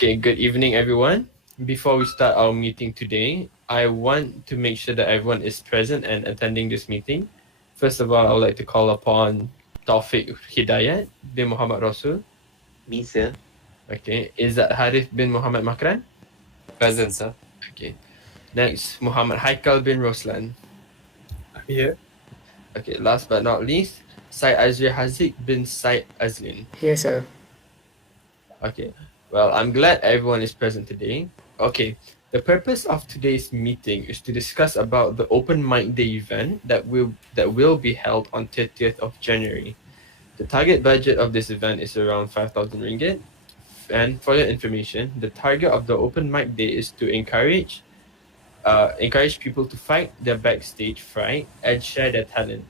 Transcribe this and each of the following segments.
Okay, good evening, everyone. Before we start our meeting today, I want to make sure that everyone is present and attending this meeting. First of all, I would like to call upon Taufik Hidayat bin Muhammad Rasul. Me, sir. Okay, Izzat Harith bin Muhammad Makran. Present, sir. Okay, next, Muhammad Haikal bin Roslan. Here. Okay, last but not least, Syed Azri Haziq bin Syed Azlin. Yes, sir. Okay, well, I'm glad everyone is present today. Okay, the purpose of today's meeting is to discuss about the Open Mic Day event that will be held on 30th of January. The target budget of this event is around 5,000 ringgit. And for your information, the target of the Open Mic Day is to encourage people to fight their backstage fright and share their talent.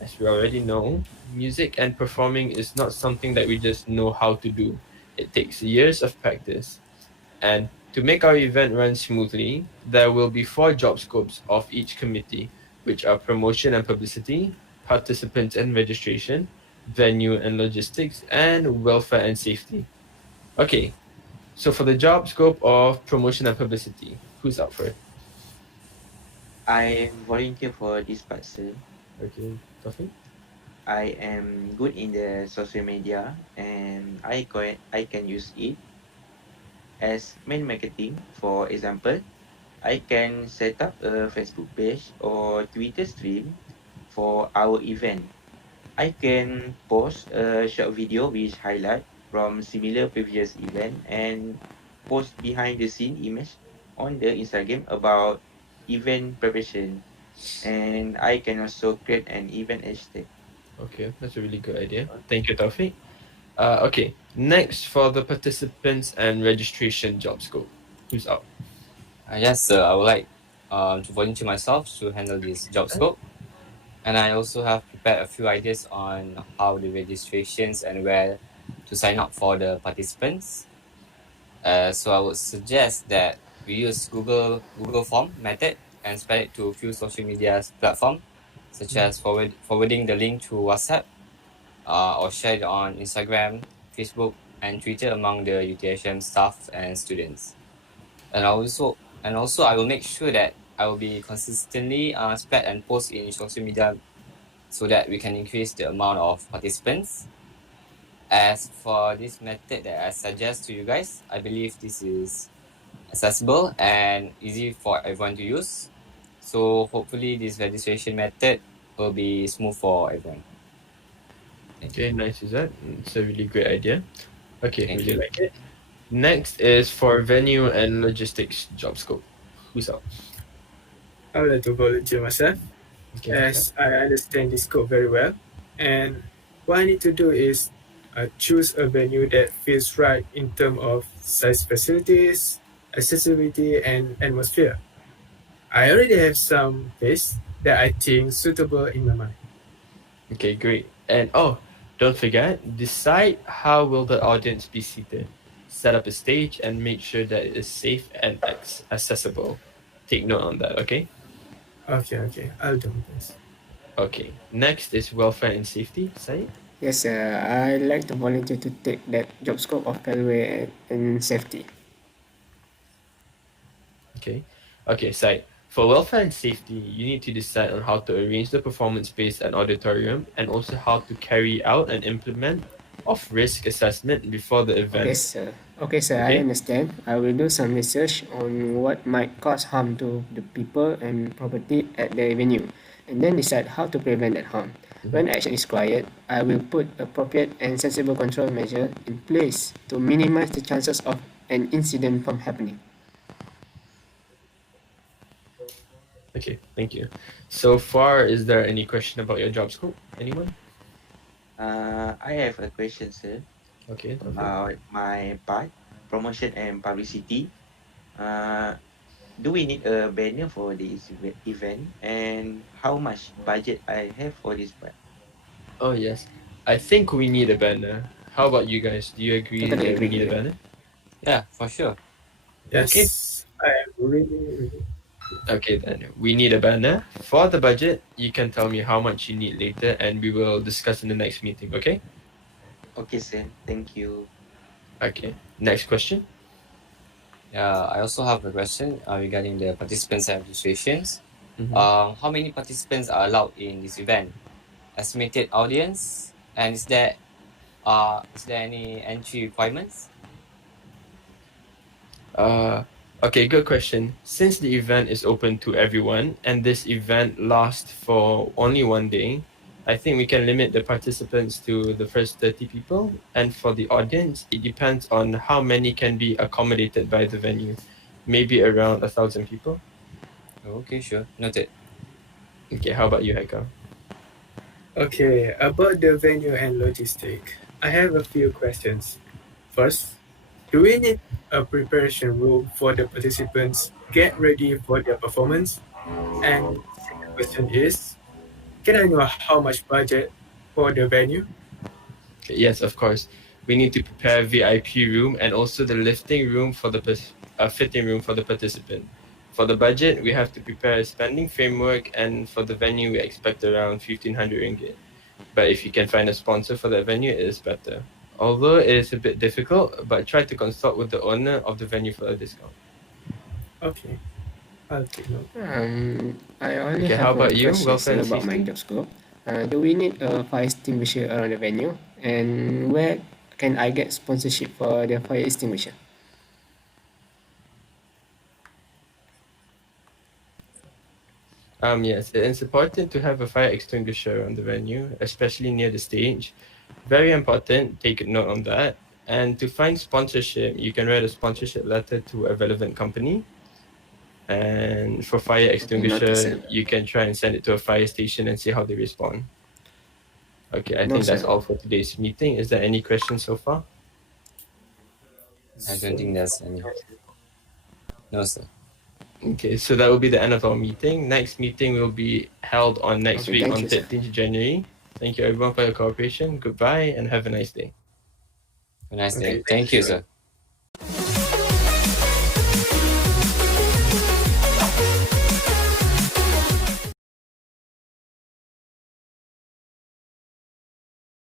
As we already know, music and performing is not something that we just know how to do. It takes years of practice. And to make our event run smoothly, there will be 4 job scopes of each committee, which are promotion and publicity, participants and registration, venue and logistics, and welfare and safety. Okay, so for the job scope of promotion and publicity, who's up for it? I volunteer for this part, sir. Okay, Taufik? I am good in the social media and I can use it as main marketing. For example, I can set up a Facebook page or Twitter stream for our event. I can post a short video which highlight from similar previous event and post behind the scene image on the Instagram about event preparation. And I can also create an event hashtag. Okay, that's a really good idea. Thank you, Taufik. Okay, next for the participants and registration job scope. Who's up? Yes, sir. I would like to volunteer myself to handle this job scope. And I also have prepared a few ideas on how the registrations and where to sign up for the participants. So I would suggest that we use Google Form method and spread it to a few social media platforms, such as forwarding the link to WhatsApp or share it on Instagram, Facebook, and Twitter among the UTHM staff and students. And also I will make sure that I will be consistently spread and post in social media so that we can increase the amount of participants. As for this method that I suggest to you guys, I believe this is accessible and easy for everyone to use. So hopefully this registration method will be smooth for everyone. Okay, nice, Izzat. It's a really great idea. Okay, Thank really you. like it. Next is for venue and logistics job scope. Who's up? I would like to volunteer myself Okay, as I understand this scope very well. And what I need to do is choose a venue that feels right in terms of size facilities, accessibility, and atmosphere. I already have some base that I think suitable in my mind. Okay, great. And don't forget, decide how will the audience be seated. Set up a stage and make sure that it is safe and accessible. Take note on that, okay? Okay, I'll do this. Okay, next is welfare and safety. Syed? Yes, sir. I like to volunteer to take that job scope of railway and safety. Okay, Syed. For welfare and safety, you need to decide on how to arrange the performance space and auditorium and also how to carry out and implement of risk assessment before the event. Okay, sir. Okay. I understand. I will do some research on what might cause harm to the people and property at the venue, and then decide how to prevent that harm. When action is required, I will put appropriate and sensible control measure in place to minimize the chances of an incident from happening. Okay, thank you. So far, is there any question about your job scope? Anyone? I have a question, sir, Okay, Taufik. about my part, promotion and publicity. Do we need a banner for this event, and how much budget I have for this part? Oh yes, I think we need a banner. How about you guys? Do you agree Totally that we agree. need a banner? Yeah, for sure. Yes, Okay. I am really. Okay, then we need a banner. For the budget, you can tell me how much you need later and we will discuss in the next meeting, okay? Okay, sir. Thank you. Okay, next question. I also have a question regarding the participants and registrations. Mhm. How many participants are allowed in this event? Estimated audience, and is there any entry requirements? Okay, good question. Since the event is open to everyone and this event lasts for only one day, I think we can limit the participants to the first 30 people. And for the audience, it depends on how many can be accommodated by the venue. Maybe around 1,000 people. Okay, sure, noted. Okay, how about you, Haikal? Okay, about the venue and logistic, I have a few questions. First, do we need a preparation room for the participants get ready for their performance? And second question is, can I know how much budget for the venue? Okay, yes, of course. We need to prepare VIP room and also the lifting room for the fitting room for the participant. For the budget, we have to prepare a spending framework, and for the venue, we expect around 1,500 ringgit. But if you can find a sponsor for that venue, it is better. Although it is a bit difficult, but try to consult with the owner of the venue for a discount. Okay, I'll take note. I only Okay, how have about a you? question Welfare and about my safety? job scope. Do we need a fire extinguisher around the venue? And where can I get sponsorship for the fire extinguisher? Yes, it is important to have a fire extinguisher on the venue, especially near the stage. Very important, take note on that. And to find sponsorship, you can write a sponsorship letter to a relevant company. And for fire noted, extinguisher, sir. you can try and send it to a fire station and see how they respond. Okay, I No, think that's sir. all for today's meeting. Is there any questions so far? I don't think there's any. No, sir. Okay, so that will be the end of our meeting. Next meeting will be held on next Okay, week thank on you, sir. 13th January. Thank you everyone for your cooperation. Goodbye and have a nice day. Have a nice Okay, day. Thank you, sir.